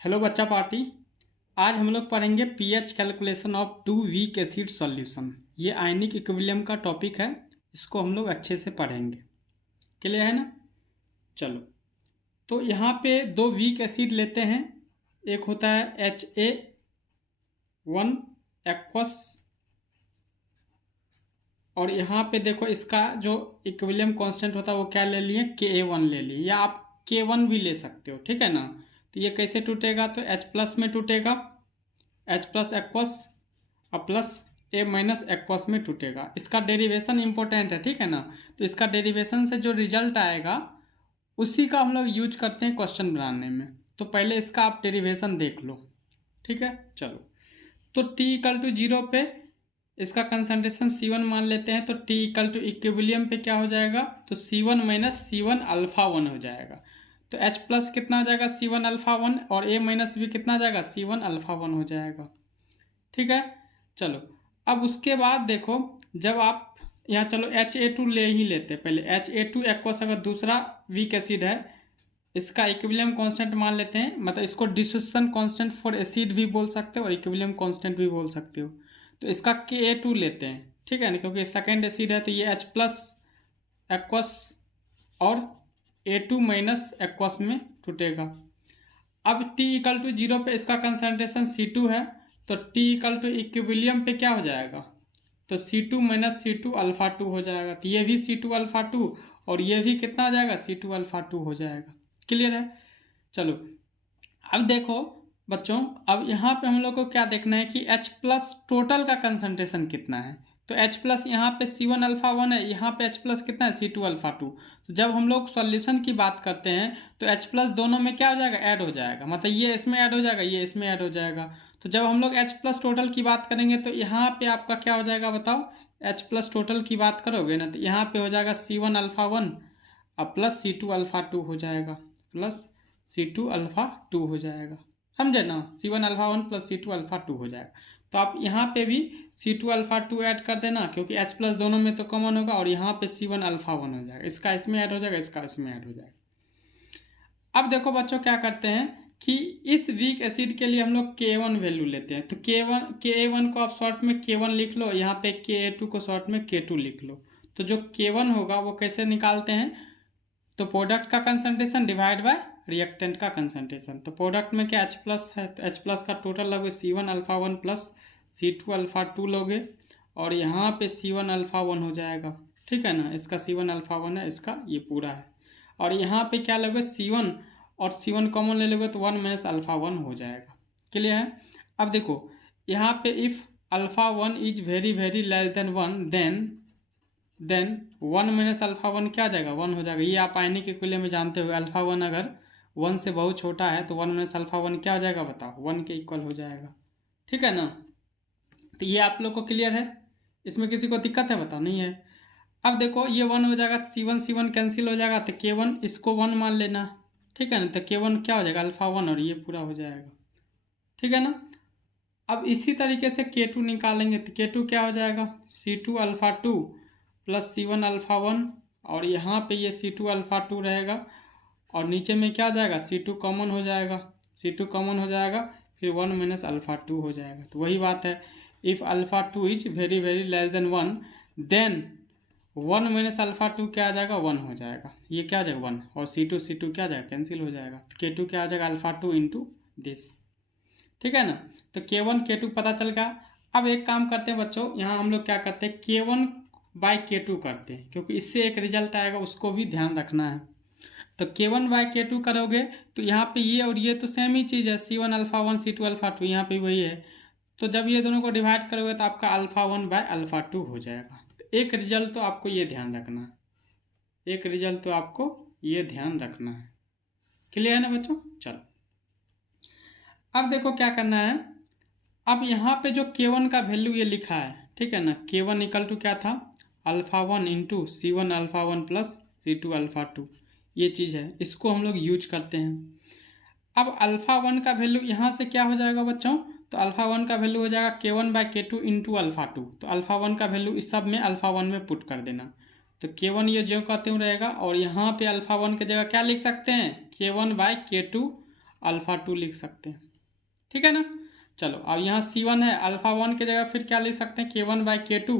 Hello बच्चा party. आज हम लोग पढ़ेंगे pH calculation of two weak acid solution. ये आयनिक इक्विलिब्रियम का टॉपिक है, इसको हम लोग अच्छे से पढ़ेंगे। क्लियर है ना? चलो, तो यहाँ पे दो वीक एसिड लेते हैं। एक होता है HA1 एक्वस, और यहाँ पे देखो इसका जो इक्विलिब्रियम कांस्टेंट होता है वो क्या ले लिए, Ka1 ले लिए, या आप K1 भी ले सकते हो, ठीक है ना। तो ये कैसे टूटेगा, तो H प्लस में टूटेगा, H प्लस एक्वस और प्लस A माइनस एक्वस में टूटेगा। इसका डेरिवेशन इंपॉर्टेंट है, ठीक है ना। तो इसका डेरिवेशन से जो रिजल्ट आएगा उसी का हम लोग यूज करते हैं क्वेश्चन बनाने में। तो पहले इसका आप डेरिवेशन देख लो, ठीक है। चलो, तो T इक्वल टू 0 पे इसका कंसंट्रेशन C1 मान लेते हैं। तो T इक्वल टू इक्विलिब्रियम पे क्या हो जाएगा, तो C1 माइनस C1 अल्फा 1 हो जाएगा। तो H प्लस कितना हो जाएगा, C1 अल्फा 1, और A माइनस भी कितना आ जाएगा, C1 अल्फा 1 हो जाएगा, ठीक है। चलो, अब उसके बाद देखो, जब आप यहाँ चलो HA2 ले ही लेते हैं पहले। HA2 एक्वस अगर दूसरा वीक एसिड है, इसका इक्विलिब्रियम कांस्टेंट मान लेते हैं, मतलब इसको डिसोसिएशन कांस्टेंट फॉर एसिड भी बोल सकते हो और इक्विलिब्रियम कांस्टेंट भी बोल सकते हो। तो इसका Ka2 लेते हैं, ठीक है ना, क्योंकि सेकेंड एसिड है। तो ये H प्लस एक्वस और A2 माइनस एक्वस में टूटेगा। अब T इक्वल टू 0 पे इसका कंसंट्रेशन C2 है, तो T इक्वल टू इक्विलिब्रियम पे क्या हो जाएगा, तो C2 माइनस C2 अल्फा 2 हो जाएगा। तो ये भी C2 अल्फा 2 और ये भी कितना आ जाएगा, C2 अल्फा 2 हो जाएगा। क्लियर है? चलो, अब देखो बच्चों, अब यहाँ पे हम लोग को क्या देखना है कि H प्लस टोटल का कंसंट्रेशन कितना है। तो H प्लस यहाँ पे C1 अल्फा 1 है, यहाँ पे H प्लस कितना है, C2 अल्फा 2। तो जब हम लोग सॉल्यूशन की बात करते हैं तो H प्लस दोनों में क्या हो जाएगा, ऐड हो जाएगा, मतलब ये इसमें ऐड हो जाएगा, ये इसमें ऐड हो जाएगा। तो जब हम लोग H प्लस टोटल की बात करेंगे तो यहाँ पे आपका क्या हो जाएगा बताओ, H प्लस टोटल की बात करोगे ना, तो यहाँ पे हो जाएगा C1 अल्फा 1 और प्लस C2 अल्फा 2 हो जाएगा, प्लस C2 अल्फा 2 हो जाएगा, समझे ना। C1 alpha 1 plus C2 alpha 2 हो जाएगा। तो आप यहाँ पे भी C2 अल्फा 2 ऐड कर देना, क्योंकि H प्लस दोनों में तो कॉमन होगा, और यहाँ पे C1 अल्फा 1 हो जाएगा, इसका इसमें ऐड हो जाएगा, इसका इसमें ऐड हो जाएगा। अब देखो बच्चों, क्या करते हैं कि इस वीक एसिड के लिए हम लोग K1 वैल्यू लेते हैं। तो Ka1 को आप शॉर्ट में K1 लिख लो, यहाँ पे Ka2 को शॉर्ट में K2 लिख लो। तो जो K1 होगा वो कैसे निकालते हैं, तो प्रोडक्ट का कंसंट्रेशन डिवाइड बाय रिएक्टेंट का कंसंट्रेशन। तो प्रोडक्ट में क्या H प्लस है, तो H प्लस का टोटल लोगे C1 alpha 1 plus C2 alpha 2 लोगे, और यहाँ पे C1 अल्फा 1 हो जाएगा, ठीक है ना। इसका C1 अल्फा 1 है, इसका ये पूरा है, और यहाँ पे क्या लोगे C1 और C1 कॉमन ले लोगे तो 1 माइनस अल्फा 1 हो जाएगा। क्लियर है? अब देखो यहाँ पे if alpha 1 is very very less than 1 then 1 minus alpha 1 क्या आ जाएगा, 1 हो जाएगा। ये आप आयनिक इक्विलिब्रियम में जानते हो, अल्फा 1 अगर 1 से बहुत छोटा है तो 1 माइनस अल्फा 1 क्या हो जाएगा बताओ, 1 के इक्वल हो जाएगा, ठीक है ना। तो ये आप लोग को क्लियर है, इसमें किसी को दिक्कत है बताओ, नहीं है। अब देखो ये 1 हो जाएगा, C1 कैंसिल हो जाएगा, तो K1 इसको 1 मान लेना, ठीक है ना। तो K1 क्या हो जाएगा, अल्फा 1, और ये पूरा हो जाएगा, ठीक है ना। अब इसी तरीके से K2 निकालेंगे, तो K2 क्या हो जाएगा, C2 alpha 2 plus C1 alpha 1, और यहाँ पे ये C2 अल्फा 2 रहेगा, और नीचे में क्या आ जाएगा, C2 कॉमन हो जाएगा, C2 कॉमन हो जाएगा, फिर 1 माइनस अल्फा 2 हो जाएगा। तो वही बात है, if alpha 2 is very very less than 1 then 1 minus alpha 2 क्या आ जाएगा, 1 हो जाएगा, ये क्या आ जाएगा 1, और C2 क्या आ जाएगा, कैंसिल हो जाएगा। तो K2 क्या आ जाएगा, अल्फा 2 इंटू दिस, ठीक है ना। तो K1 K2 पता चल गया। अब एक काम करते हैं बच्चों, यहाँ हम लोग क्या करते हैं, K1 बाई K2 करते हैं, क्योंकि इससे एक रिजल्ट आएगा, उसको भी ध्यान रखना है। तो K1 बाई K2 करोगे तो यहाँ पे ये और ये तो सेम ही चीज़ है, C1 अल्फा 1 C2 अल्फा 2, यहाँ पे वही है। तो जब ये दोनों को डिवाइड करोगे तो आपका अल्फा 1 बाय अल्फा 2 हो जाएगा। तो एक रिजल्ट तो आपको ये ध्यान रखना है, एक रिजल्ट तो आपको ये ध्यान रखना है। क्लियर है ना बच्चों? चलो, अब देखो क्या करना है। अब यहाँ पे जो K1 का वैल्यू ये लिखा है, ठीक है ना, K1 इक्वल टू क्या था, alpha 1 into C1 alpha 1 plus C2 alpha 2, ये चीज़ है, इसको हम लोग यूज करते हैं। अब अल्फा 1 का वैल्यू यहाँ से क्या हो जाएगा बच्चों, तो अल्फा 1 का वैल्यू हो जाएगा K1 by K2 into alpha 2। तो अल्फा 1 का वैल्यू इस सब में अल्फा 1 में पुट कर देना, तो K1 ये जो कहते हुए रहेगा, और यहाँ पे अल्फा 1 की जगह क्या लिख सकते हैं, K1 बाई K2 अल्फ़ा 2 लिख सकते हैं, ठीक है ना। चलो अब यहाँ C1 है, अल्फ़ा 1 की जगह फिर क्या लिख सकते हैं, K1/K2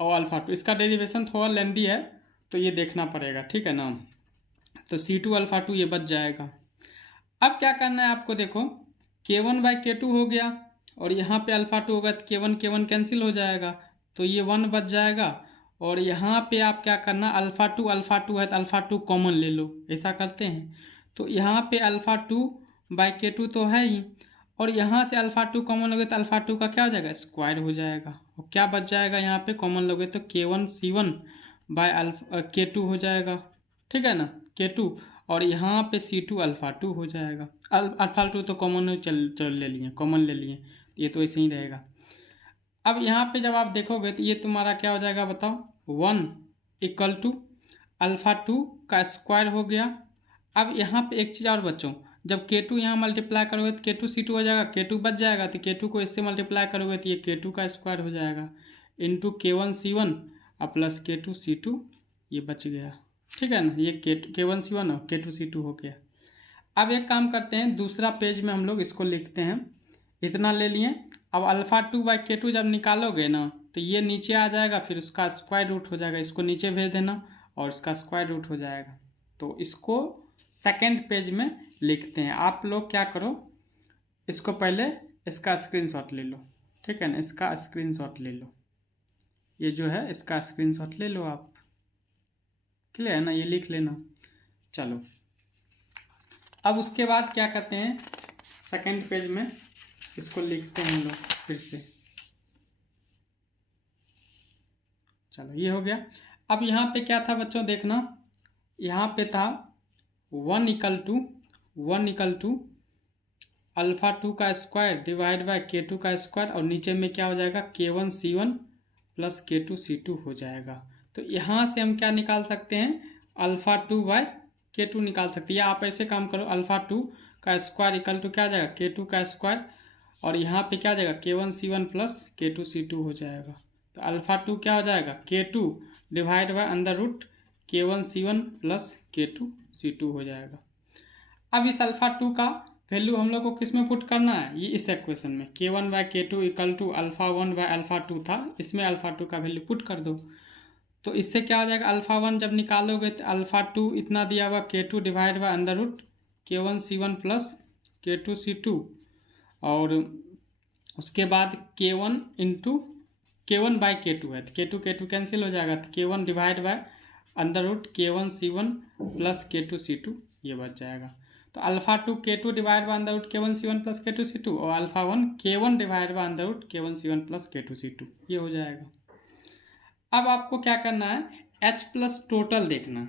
और अल्फ़ा 2। इसका डेरिवेशन थोड़ा लेंदी है तो ये देखना पड़ेगा, ठीक है ना। तो C2 अल्फ़ा 2 ये बच जाएगा। अब क्या करना है आपको, देखो K1/K2 हो गया और यहाँ पे अल्फ़ा 2 होगा तो K1 कैंसिल हो जाएगा, तो ये 1 बच जाएगा। और यहाँ पे आप क्या करना, अल्फ़ा 2 है तो अल्फ़ा 2 कॉमन ले लो, ऐसा करते हैं। तो यहाँ पे अल्फ़ा 2/K2 तो है ही, और यहाँ से अल्फ़ा 2 कॉमन लोगे तो अल्फ़ा 2 का क्या हो जाएगा, स्क्वायर हो जाएगा। और क्या बच जाएगा यहाँ पे कॉमन लोगे तो K1 हो जाएगा, ठीक है ना, K2। और यहाँ पे C2 अल्फ़ा 2 हो जाएगा। अल्फ़ा 2 तो कॉमन चल ले लिए, कॉमन ले लिए, ये तो ऐसे ही रहेगा। अब यहाँ पे जब आप देखोगे तो ये तुम्हारा क्या हो जाएगा बताओ, 1 = अल्फ़ा 2 का स्क्वायर हो गया। अब यहाँ पे एक चीज़ और बच्चों, जब K2 यहाँ मल्टीप्लाई करोगे तो K2 C2 हो जाएगा, K2 बच जाएगा तो K2 को इससे मल्टीप्लाई करोगे तो ये K2 का स्क्वायर हो जाएगा इंटू K1 C1 और प्लस K2 C2, ये बच गया, ठीक है ना। ये K1 C1 और K2 C2 हो गया। अब एक काम करते हैं, दूसरा पेज में हम लोग इसको लिखते हैं, इतना ले लिए। अब अल्फ़ा 2/K2 जब निकालोगे ना तो ये नीचे आ जाएगा, फिर उसका स्क्वायर रूट हो जाएगा, इसको नीचे भेज देना और इसका स्क्वायर रूट हो जाएगा। तो इसको सेकंड पेज में लिखते हैं। आप लोग क्या करो, इसको पहले इसका स्क्रीनशॉट ले लो, ठीक है ना, इसका स्क्रीनशॉट ले लो, ये जो है इसका स्क्रीनशॉट ले लो आप, क्लियर है ना, ये लिख लेना। चलो अब उसके बाद क्या करते हैं, सेकंड पेज में इसको लिखते हैं हम लोग फिर से। चलो ये हो गया। अब यहाँ पे क्या था बच्चों, देखना, यहाँ पे था 1 = अल्फ़ा 2 का स्क्वायर डिवाइड बाय K2 का स्क्वायर, और नीचे में क्या हो जाएगा, K1 C1 plus K2 C2 हो जाएगा। तो यहाँ से हम क्या निकाल सकते हैं, अल्फ़ा 2/K2 निकाल सकते हैं। या आप ऐसे काम करो, अल्फ़ा 2 का स्क्वायर = क्या आ जाएगा, K2 का स्क्वायर, और यहाँ पे क्या आ जाएगा, K1 C1 plus K2 C2 हो जाएगा। तो अल्फ़ा 2 क्या हो जाएगा, K2 divide by K1 C1 plus K2 C2 हो जाएगा। अब इस अल्फ़ा 2 का वैल्यू हम लोग को किस में पुट करना है, ये इस इक्वेशन में, K1/K2 = अल्फ़ा 1/अल्फ़ा 2 था, इसमें अल्फ़ा 2 का वैल्यू पुट कर दो। तो इससे क्या हो जाएगा, अल्फ़ा 1 जब निकालोगे तो अल्फ़ा 2 इतना दिया हुआ K2 divide by K1 C1 plus K2 C2, और उसके बाद K1 इंटू K1/K2 है तो K2 कैंसिल हो जाएगा, तो K1 divide by K1 C1 plus K2 C2 ये बच जाएगा। तो alpha 2 K2 divide by K1 C1 plus K2 C2, और alpha 1 K1 divide by K1 C1 plus K2 C2 ये हो जाएगा। अब आपको क्या करना है, H प्लस टोटल देखना है।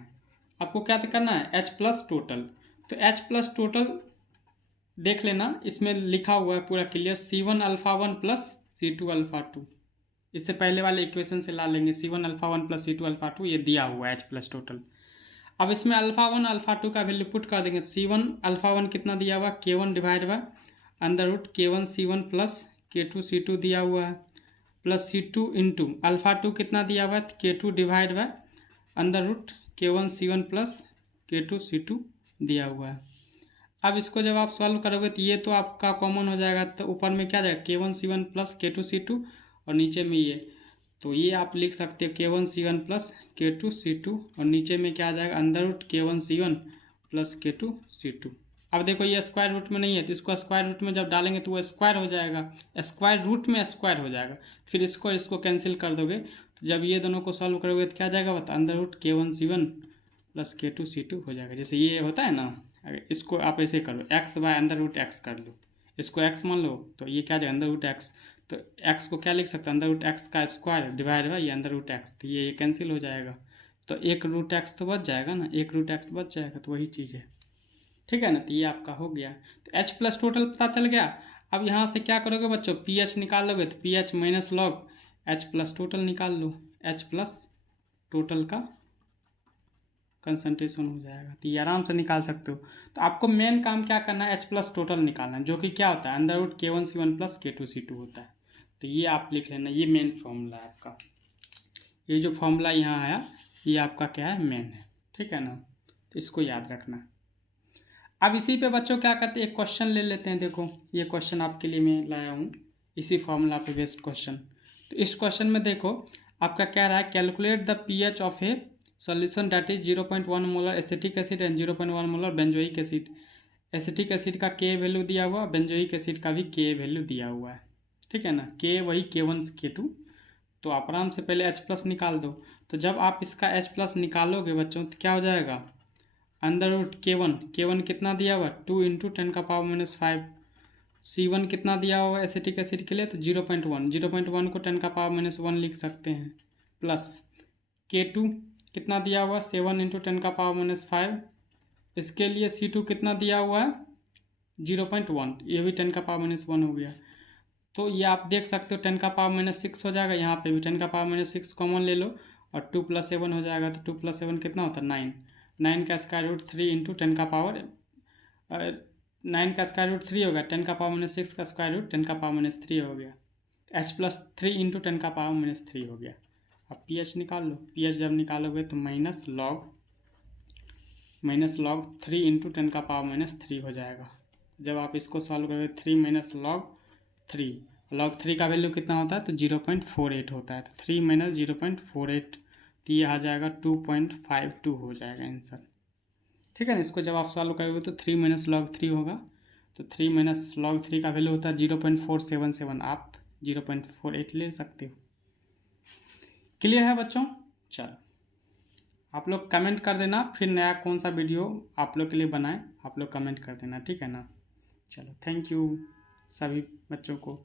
आपको क्या करना है, H प्लस टोटल। तो H प्लस टोटल देख लेना, इसमें लिखा हुआ है पूरा clear, C1 alpha 1 plus C2 alpha 2। इससे पहले वाले इक्वेशन से ला लेंगे, C1 alpha 1 plus C2 alpha 2 ये दिया हुआ है H प्लस टोटल। अब इसमें अल्फ़ा 1 अल्फ़ा 2 का वैल्यू पुट कर देंगे। C1 अल्फ़ा 1 कितना दिया हुआ, K1 divide by K1 C1 plus K2 C2 दिया हुआ है, प्लस C2 इंटू अल्फ़ा 2 कितना दिया हुआ है, K2 divide by K1 C1 plus K2 C2 दिया हुआ है। अब इसको जब आप सॉल्व करोगे तो ये तो आपका कॉमन हो जाएगा, तो ऊपर में क्या जाएगा, K1 C1 plus K2 C2, और नीचे में ये, तो ये आप लिख सकते हो K1 C1 plus K2 C2, और नीचे में क्या आ जाएगा, K1 C1 plus K2 C2। अब देखो ये स्क्वायर रूट में नहीं है, तो इसको स्क्वायर रूट में जब डालेंगे तो वो स्क्वायर हो जाएगा, स्क्वायर रूट में स्क्वायर हो जाएगा, फिर इसको कैंसिल कर दोगे, तो जब ये दोनों को सॉल्व करोगे तो क्या जाएगा बता, K1 C1 plus K2 C2 हो जाएगा। जैसे ये होता है ना, इसको आप ऐसे करो, x/√x कर लो, इसको x मान लो, तो ये क्या जाएगा, √x, तो x को क्या लिख सकते हैं, √x का स्क्वायर डिवाइड बाय ये √x, तो ये कैंसिल हो जाएगा, तो एक √x तो बच जाएगा ना, एक √x बच जाएगा, तो वही चीज़ है, ठीक है ना। तो ये आपका हो गया, तो H प्लस टोटल पता चल गया। अब यहाँ से क्या करोगे बच्चों, PH निकाल लोगे, तो PH minus log H plus total निकाल लो, H प्लस टोटल का कंसंट्रेशन हो जाएगा, तो ये आराम से निकाल सकते हो। तो आपको मेन काम क्या करना है, H प्लस टोटल निकालना है, जो कि क्या होता है, K1 C1 plus K2 C2 होता है। तो ये आप लिख लेना, ये मेन फॉर्मूला है आपका, ये जो फॉर्मूला यहाँ आया ये आपका क्या है, मेन है, ठीक है ना, तो इसको याद रखना। अब इसी पे बच्चों क्या करते हैं, एक क्वेश्चन ले लेते हैं। देखो ये क्वेश्चन आपके लिए मैं लाया हूँ, इसी फॉर्मूला पे बेस्ड क्वेश्चन। तो इस क्वेश्चन में देखो आपका कह रहा है calculate the pH of A solution that is 0.1 molar acetic acid and 0.1 molar benzoic acid. Acetic acid का के वैल्यू दिया हुआ, बेंजोइक एसिड का भी के वैल्यू दिया हुआ है, ठीक है ना। के वही K1 K2, तो आप आराम से पहले H+ निकाल दो। तो जब आप इसका H+ निकालोगे बच्चों तो क्या हो जाएगा, अंडर रूट K1 कितना दिया हुआ 2 × 10⁻⁻5। C1 कितना दिया हुआ एसिटिक एसिड के लिए, तो 0.1 को 10⁻⁻1 लिख सकते हैं, प्लस K2 कितना दिया हुआ 7 × 10⁻⁻5। इसके लिए C2 कितना दिया हुआ है 0.1, ये भी 10⁻⁻1 हो गया। तो ये आप देख सकते हो 10⁻⁻6 हो जाएगा, यहाँ पे भी 10⁻⁻6 कॉमन ले लो और 2 + 7 हो जाएगा। तो 2 + 7 कितना होता है 9। 9 का स्क्वायर रूट 3 × 9 का स्क्वायर रूट 3 हो गया, 10⁻⁻6 का स्क्वायर रूट 10⁻⁻3 हो गया। H+ 3 × 10⁻⁻3 हो गया। अब pH निकाल लो। pH जब निकालोगे तो माइनस लॉग 3 × 10⁻⁻3 हो जाएगा। जब आप इसको सॉल्व करोगे 3 - लॉग 3 का वैल्यू कितना होता है, तो 0.48 होता है। तो 3 - 0.48, तो ये आ जाएगा 2.52 हो जाएगा आंसर, ठीक है ना। इसको जब आप सॉल्व करोगे तो 3 - log 3 होगा, तो 3 - log 3 का वैल्यू होता है 0.477, आप 0.48 ले सकते हो। क्लियर है बच्चों। चलो आप लोग कमेंट कर देना, फिर नया कौन सा वीडियो आप लोग के लिए बनाएं, आप लोग कमेंट कर देना, ठीक है ना। चलो थैंक यू सभी बच्चों को।